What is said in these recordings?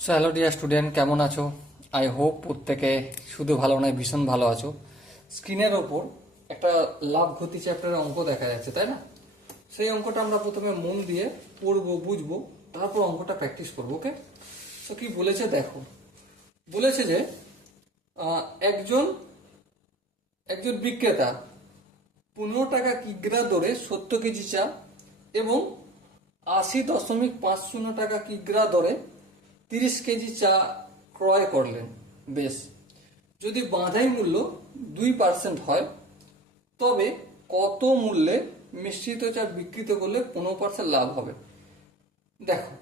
So hello dear student, কেমন আছো? I hope প্রত্যেকে শুধু ভালো নয়, ভীষণ ভালো আছো। স্ক্রিনের ওপর একটা লাভ ক্ষতি চ্যাপ্টারের অঙ্ক দেখা যাচ্ছে, তাই না? সেই অঙ্কটা আমরা প্রথমে মন দিয়ে পড়বো, বুঝবো, তারপর অঙ্কটা প্র্যাকটিস করবো। ওকে? সো কি বলেছে দেখো। বলেছে যে আহ, একজন একজন বিক্রেতা 15 টাকা কিগ্রা দরে 70 কেজি চা এবং 80.50 টাকা কিগ্রা দরে 30 কেজি চা ক্রয় করলেন। বেশ, যদি বাঁধাই মূল্য 2% হয়, তবে কত মূল্যে মিশ্রিত চা বিক্রিত করলে 15% লাভ হবে? দেখো,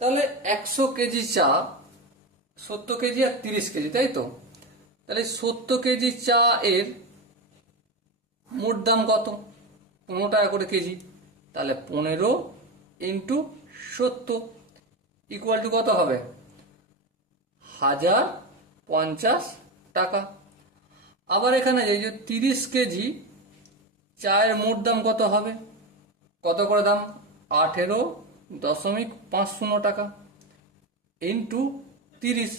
তাহলে 100 কেজি চা, 70 কেজি আর 30 কেজি, তাই তো? তাহলে 70 কেজি চা এর মোট দাম কত? 15 টাকা করে কেজি। তাহলে 15 × 70 ইকুয়াল টু কত হবে? 1050 টাকা। আবার এখানে এই যে 30 কেজি চায়ের মোট দাম কত হবে? কত করে দাম? 18.50 টাকা ইন্টু 30।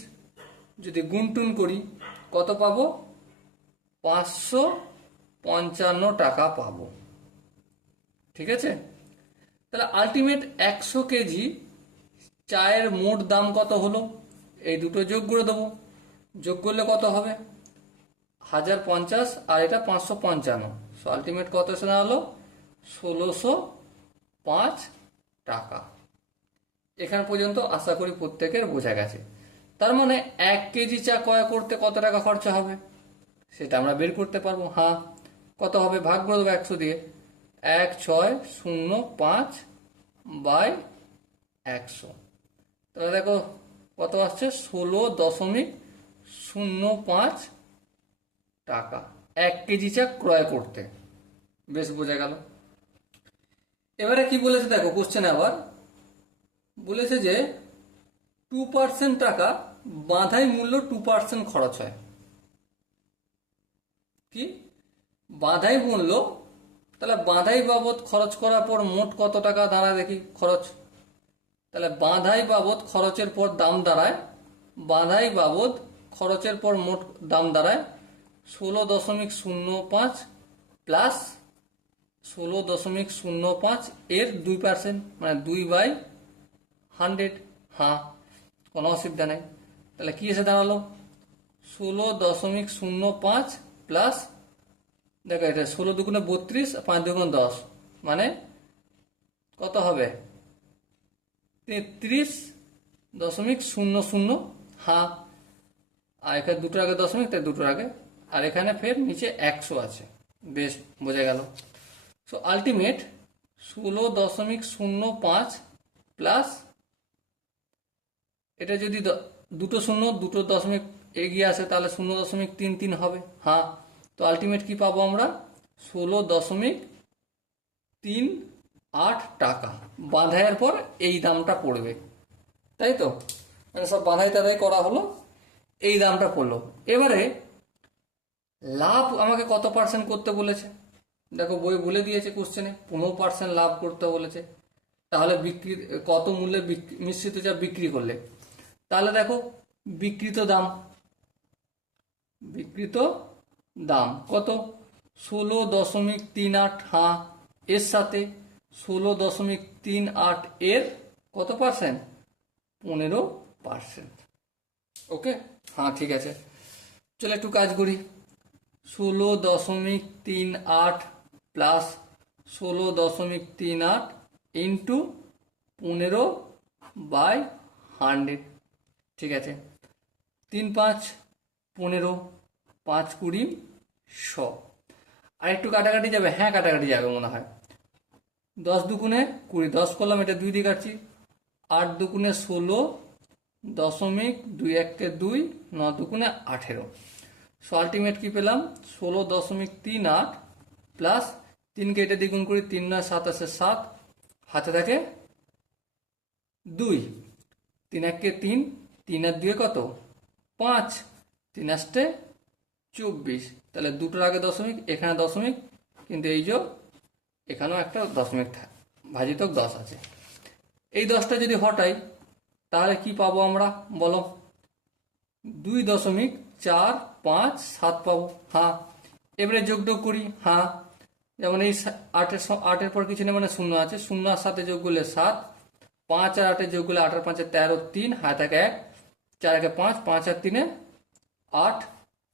যদি গুণটুন করি কত পাবো? 555 টাকা পাবো। ঠিক আছে? তাহলে আলটিমেট 100 কেজি চায়ের মোট দাম কত হলো? এই দুটো যোগ করে দেবো। যোগ করলে কত হবে? 1050 আর এটা 555। সো আলটিমেট কত এসে দাঁড়ালো? 1605 টাকা। এখান পর্যন্ত আশা করি প্রত্যেকের বোঝা গেছে। তার মানে 1 কেজি চা ক্রয় করতে কত টাকা খরচা হবে সেটা আমরা বের করতে পারবো। হ্যাঁ, কত হবে? ভাগ করে দেবো 100 দিয়ে। 1605/100। তাহলে দেখো কত আসছে? 16.05 টাকা 1 কেজি চা ক্রয় করতে। বেশ, বোঝা গেল। এবারে কি বলেছে দেখো কোশ্চেনে, আবার বলেছে যে 2% টাকা বাঁধাই মূল্য 2% খরচ হয়। কি? বাঁধাই মূল্য, তাহলে বাঁধাই বাবদ খরচ করার পর মোট কত টাকা দাঁড়ায় দেখি খরচ। তাহলে বাঁধাই বাবদ খরচের পর দাম দাঁড়ায়, বাঁধাই বাবদ খরচের পর মোট দাম দাঁড়ায় 16.05 প্লাস 16.05 এর 2%, মানে 2/100। হ্যাঁ, কোনো অসুবিধা নেই। তাহলে কি এসে দাঁড়ালো? 16.05 প্লাস, দেখো এটা 16 × 2 = 32, 5 × 2 = 10, মানে কত হবে? 33.00। হ্যাঁ, আর এখানে দুটোর আগে দশমিক, তাই দুটোর আগে, আর এখানে ফের নিচে 100 আছে। বেশ, বোঝা গেল। সো আলটিমেট 16.05 প্লাস, এটা যদি দুটো শূন্য দুটো দশমিক এগিয়ে আসে তাহলে 0.33 হবে। হ্যাঁ, তো আলটিমেট কি পাবো আমরা? 16.38 টাকা বাঁধাইয়ের পর এই দামটা পড়বে, তাই তো? মানে সব বাঁধাই টাধাই করা হলো, এই দামটা পড়লো। এবারে লাভ আমাকে কত পার্সেন্ট করতে বলেছে? দেখো বই বলে দিয়েছে কোশ্চেনে 15% লাভ করতে বলেছে। তাহলে বিক্রি কত মূল্যে মিশ্রিত চা বিক্রি করলে? তাহলে দেখো, বিক্রিত দাম, বিক্রিত দাম কত? 16.38। হ্যাঁ, এর সাথে 16.38 এর কত পার্সেন্ট? 15%। ওকে, হ্যাঁ ঠিক আছে। চলো একটু কাজ করি। 16.38 প্লাস 16.38 ইন্টু 15/100। ঠিক আছে, 3 5 15, 5 20 100। আর একটু কাটাকাটি যাবে? হ্যাঁ, কাটাকাটি যাবে মনে হয়। 10 দুগুণে 20, 10 করলাম, এটা 2 দিয়ে কাটছি। 8 দুগুণে 16.21 9 দুগুণে 18। সো আলটিমেট কি পেলাম? 16.38 প্লাস 3কে এটা দ্বিগুণ করি, 3 9 27 7, হাতে থাকে 2, 3 1 3, 3 আর 2 কত? 5, 3 আসতে 24। তাহলে দুটোর আগে দশমিক, এখানে দশমিক, কিন্তু এই যে এখানেও একটা দশমিক ভাজিতক 10 আছে। এই 10টা যদি হটাই তাহলে কি পাবো আমরা বলো? 2.457 পাবো। হ্যাঁ, এবারে যোগ করি। হ্যাঁ, যেমন এই আটের পর কিছু নেই, মানে শূন্য আছে, শূন্য আর সাথে যোগ করলে 7, 5 আর 8 যোগ করলে 8 আর 5 13, 3 হাত এক 1, 4 একে 5, 5 আর 3 8,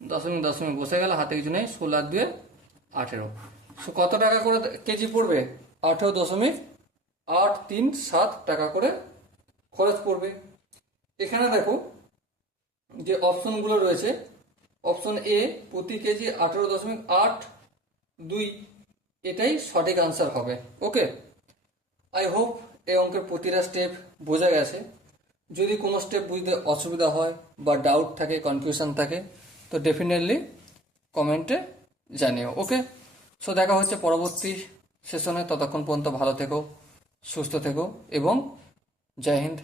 দশমিক দশমিক বসে গেল, হাতে কিছু নেই, 16 আর 2 18। কত টাকা করে কেজি পড়বে? 18.837 টাকা করে খরচ পড়বে। এখানে দেখো যে অপশনগুলো রয়েছে, অপশন এ প্রতি কেজি 18.82, এটাই সঠিক আনসার হবে। ওকে, আই হোপ এই অঙ্কের প্রতিটা স্টেপ বোঝা গেছে। যদি কোনো স্টেপ বুঝতে অসুবিধা হয় বা ডাউট থাকে, কনফিউশন থাকে, তো ডেফিনেটলি কমেন্টে জানিও। ওকে, সো দেখা হচ্ছে পরবর্তী সেশনে। ততক্ষণ পর্যন্ত ভালো থেকো, সুস্থ থেকো এবং জয় হিন্দ।